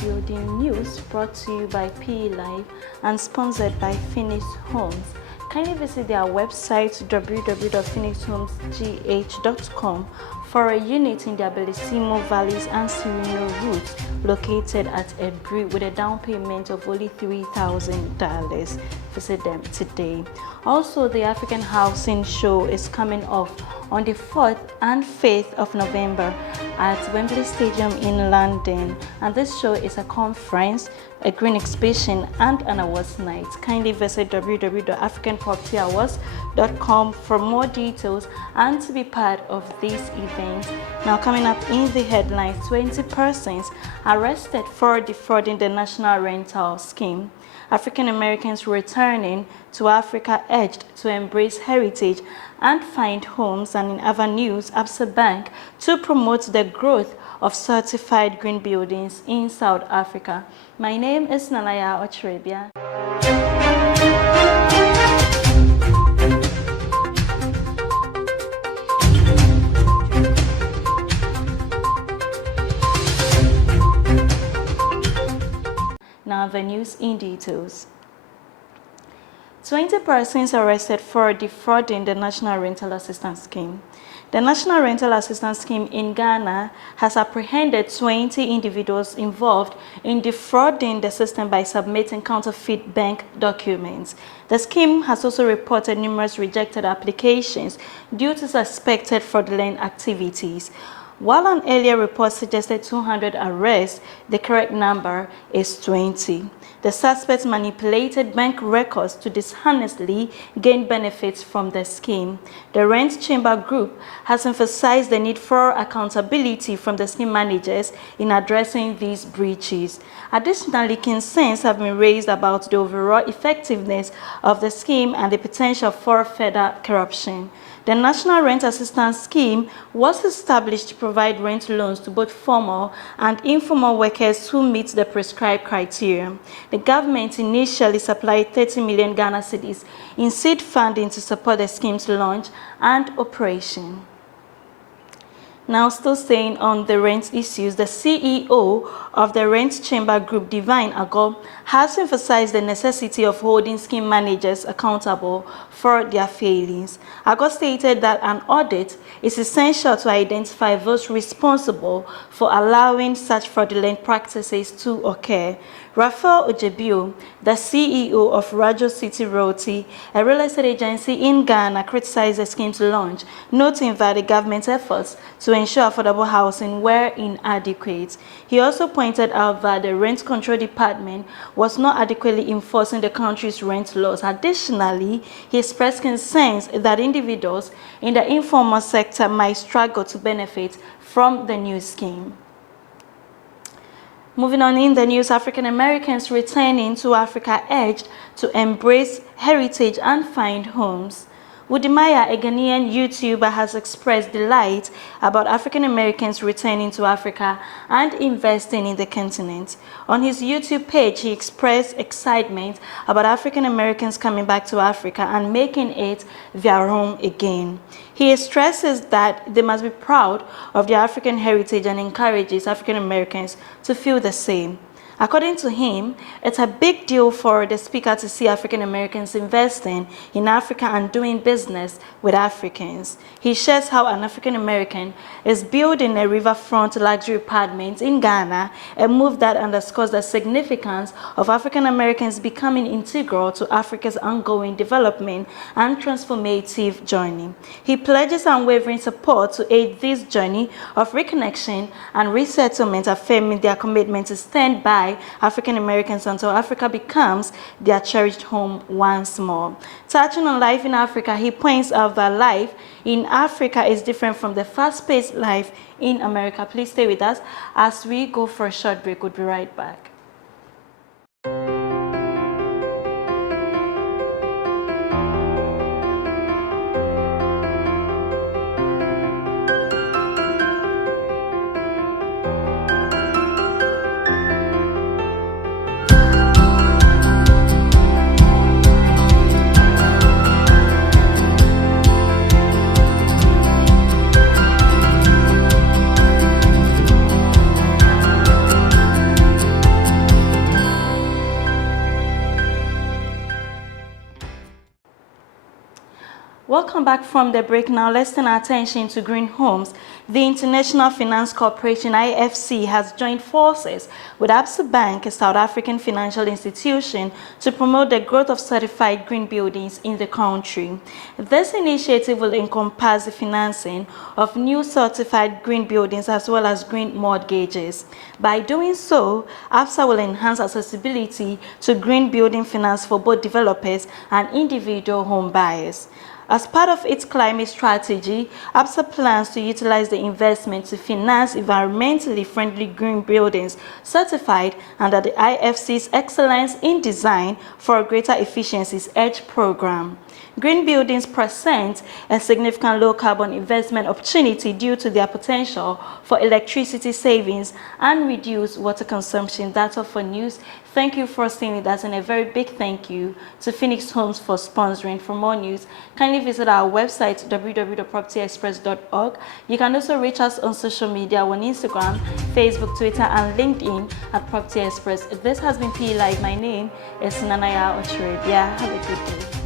Building News brought to you by PE Live and sponsored by Phoenix Homes. Kindly visit their website www.phoenixhomesgh.com for a unit in their Bellissimo Valleys and Sereno routes located at Ebri with a down payment of only $3,000. Visit them today. Also, the African Housing Show is coming off on the 4th and 5th of November at Wembley Stadium in London, and this show is a conference, a green exhibition and an awards night. Kindly visit www.africanpropertyawards.com for more details and to be part of this event. Now, coming up in the headlines, 20 persons arrested for defrauding the National Rental Scheme. African Americans returning to Africa urged to embrace heritage and find homes. And in other news, Absa Bank to promote the growth of certified green buildings in South Africa. My name is Nalaya Ochrebia. Now the news in details. 20 persons arrested for defrauding the National Rental Assistance Scheme. The National Rental Assistance Scheme in Ghana has apprehended 20 individuals involved in defrauding the system by submitting counterfeit bank documents. The scheme has also reported numerous rejected applications due to suspected fraudulent activities. While an earlier report suggested 200 arrests, the correct number is 20. The suspects manipulated bank records to dishonestly gain benefits from the scheme. The Rent Chamber Group has emphasized the need for accountability from the scheme managers in addressing these breaches. Additionally, concerns have been raised about the overall effectiveness of the scheme and the potential for further corruption. The National Rent Assistance Scheme was established to provide rent loans to both formal and informal workers who meet the prescribed criteria. The government initially supplied 30 million Ghana cedis in seed funding to support the scheme's launch and operation. Now, still staying on the rent issues, the CEO of the Rent Chamber Group, Divine Agor, has emphasized the necessity of holding scheme managers accountable for their failings. Agor stated that an audit is essential to identify those responsible for allowing such fraudulent practices to occur. Raphael Ojebio, the CEO of Rajo City Realty, a real estate agency in Ghana, criticized the scheme's launch, noting that the government's efforts to ensure affordable housing were inadequate. He also pointed out that the Rent Control Department was not adequately enforcing the country's rent laws. Additionally, he expressed concerns that individuals in the informal sector might struggle to benefit from the new scheme. Moving on in the news, African Americans returning to Africa urged to embrace heritage and find homes. Wudimaya, a Ghanaian YouTuber, has expressed delight about African Americans returning to Africa and investing in the continent. On his YouTube page, he expressed excitement about African Americans coming back to Africa and making it their home again. He stresses that they must be proud of their African heritage and encourages African Americans to feel the same. According to him, it's a big deal for the speaker to see African Americans investing in Africa and doing business with Africans. He shares how an African American is building a riverfront luxury apartment in Ghana, a move that underscores the significance of African Americans becoming integral to Africa's ongoing development and transformative journey. He pledges unwavering support to aid this journey of reconnection and resettlement, affirming their commitment to stand by African Americans until Africa becomes their cherished home once more. Touching on life in Africa, he points out that life in Africa is different from the fast-paced life in America. Please stay with us as we go for a short break. We'll be right back. Welcome back from the break. Now let's turn our attention to green homes. The International Finance Corporation (IFC) has joined forces with Absa Bank, a South African financial institution, to promote the growth of certified green buildings in the country. This initiative will encompass the financing of new certified green buildings as well as green mortgages. By doing so, Absa will enhance accessibility to green building finance for both developers and individual home buyers. As part of its climate strategy, Absa plans to utilize the investment to finance environmentally friendly green buildings certified under the IFC's Excellence in Design for Greater Efficiencies EDGE program. Green buildings present a significant low-carbon investment opportunity due to their potential for electricity savings and reduced water consumption. That's all for news. Thank you for staying with us, and a very big thank you to Phoenix Homes for sponsoring. For more news, kindly visit our website www.propertyexpress.org. You can also reach us on social media on Instagram, Facebook, Twitter, and LinkedIn at Property Express. This has been P Live. My name is Nanaya Ochurebia. Have a good day.